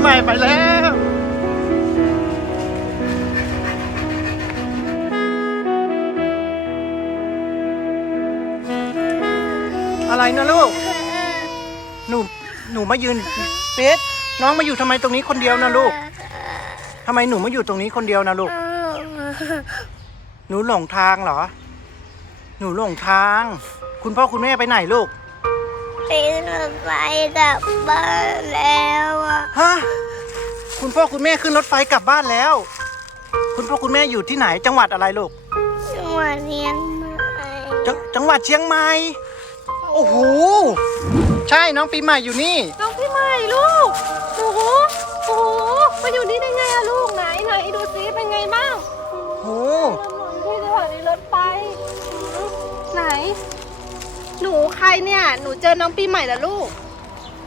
ใหม่ไปแล้วอะไรนะลูก หนู หนูมายืนเบสน้องมาอยู่ทำไมตรงนี้คนเดียวนะลูกทำไมหนูมาอยู่ตรงนี้คนเดียวนะลูก หนูหลงทางเหรอ หนูหลงทาง คุณพ่อคุณแม่ไปไหนลูก ปีนรถไฟกลับบ้านแล้วอะฮะคุณพ่อคุณแม่ขึ้นรถไฟกลับบ้านแล้ว คุณพ่อคุณแม่อยู่ที่ไหนจังหวัดอะไรลูกจังหวัดเชียงใหม่จงจังหวัดเชียงใหม่โอ้โหใช่น้องปีใหม่อยู่นี่ น้องพี่ใหม่ลูก โอ้โห โอ้โห มาอยู่นี่ได้ไงอะลูกไหน ใครเนี่ย หนูเจอน้องปีใหม่แล้วลูก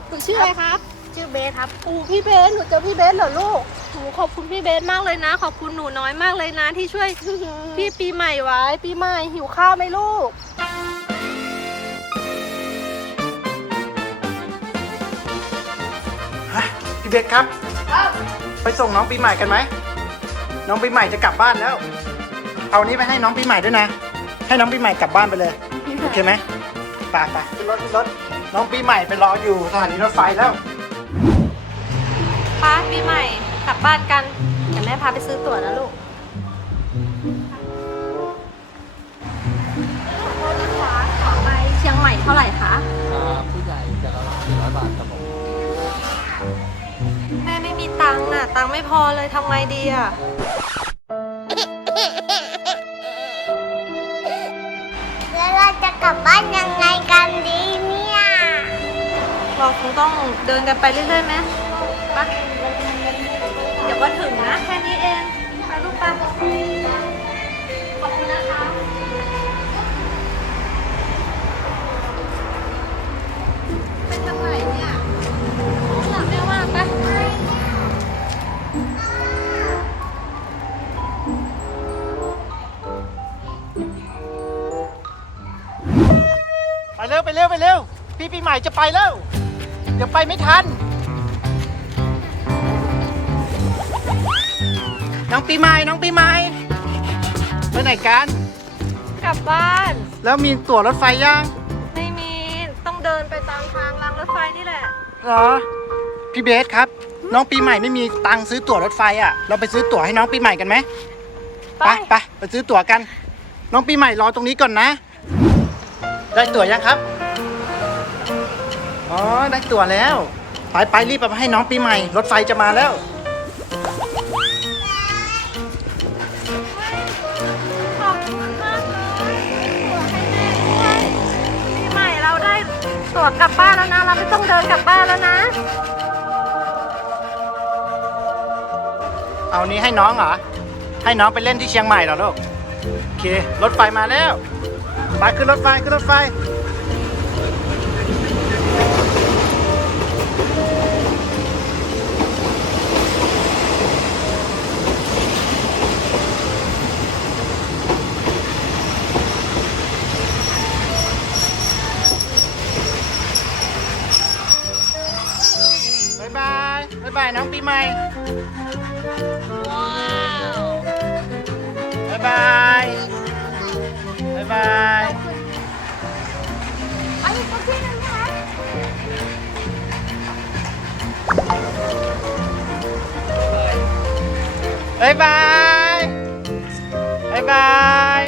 หนูชื่ออะไรครับ ชื่อเบสครับโอ้พี่เบส หนูเจอพี่เบสเหรอลูกหนูขอบคุณพี่เบสมากเลยนะ ขอบคุณหนูน้อยมากเลยนะที่ช่วย พี่ปีใหม่ไว้ ปีใหม่หิวข้าวไหมลูก ฮะพี่เบสครับ ไปส่งน้องปีใหม่กันไหม น้องปีใหม่จะกลับบ้านแล้ว เอานี้ไปให้น้องปีใหม่ด้วยนะ ให้น้องปีใหม่กลับบ้านไปเลย โอเคไหม ไปไปขึ้นรถขึ้นรถน้องปีใหม่ไปรออยู่สถานีรถไฟแล้วป้าปีใหม่กลับบ้านกันเดี๋ยวแม่พาไปซื้อตั๋วนะลูกขอไปเชียงใหม่เท่าไหร่คะอ่าผู้ใหญ่จะละสี่ร้อยบาทครับผมแม่ไม่มีตังค์น่ะ ตังค์ไม่พอเลยทำไงดีอะ กลับบ้านยังไงกันดีเนี่ย เราคงต้องเดินกันไปเรื่อยๆไหมไปเดี๋ยวก็ถึงนะแค่นี้เองไปลูกไปขอบคุณนะคะ ไปทางไหนเนี่ยหลับแม่ว่าไปไเร็วไปเร็วไปเร็วพี่ปีใหม่จะไปแล้ว เดี๋ยวไปไม่ทัน น้องปีใหม่น้องปีใหม่ไปไหนกัน กลับบ้าน แล้วมีตั๋วรถไฟยังไม่มีต้องเดินไปตามทางรางรถไฟนี่แหละ เหรอพี่เบสครับ น้องปีใหม่ไม่มีตังค์ซื้อตั๋วรถไฟอะ เราไปซื้อตั๋วให้น้องปีใหม่กันไหมไป ไปไปไปซื้อตั๋วกัน น้องปีใหม่รอตรงนี้ก่อนนะ ได้ตั๋วยังครับ อ๋อ ได้ตั๋วแล้ว ไปไปรีบไปให้น้องปีใหม่ รถไฟจะมาแล้ว ขอบคุณมากเลยตั๋วให้แม่ด้วยปีใหม่เราได้ตั๋วกลับบ้านแล้วนะ เราไม่ต้องเดินกลับบ้านแล้วนะ เอานี้ให้น้องเหรอ ให้น้องไปเล่นที่เชียงใหม่เหรอลูก โอเค รถไฟมาแล้ว ไปขึ้นรถไฟขึ้นรถไฟ บ๊ายบาย บ๊ายบาย น้องปีใหม่บ๊ายบายบ๊ายบายไปอีกสักที่หนึงคะบ๊ายบายบ๊ายบาย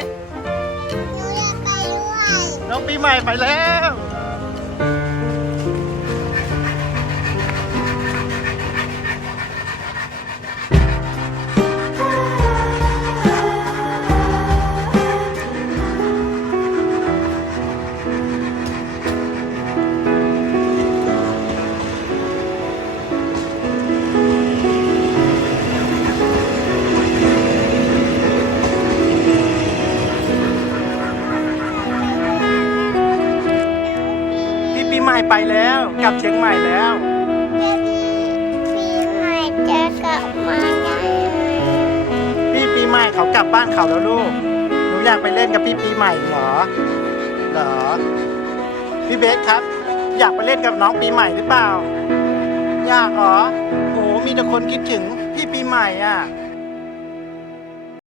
หนูอยากไปด้วยน้องปีใหม่ไปแล้ว ไปแล้ว กลับเชียงใหม่แล้วปีใหม่จะกลับมาไงพี่ปีใหม่เขากลับบ้านเขาแล้วลูกหนูอยากไปเล่นกับพี่ปีใหม่เหรอเหรอพี่เบสครับ อยากไปเล่นกับน้องปีใหม่หรือเปล่า อยากเหรอโหมีคนคิดถึงพี่ปีใหม่อะเ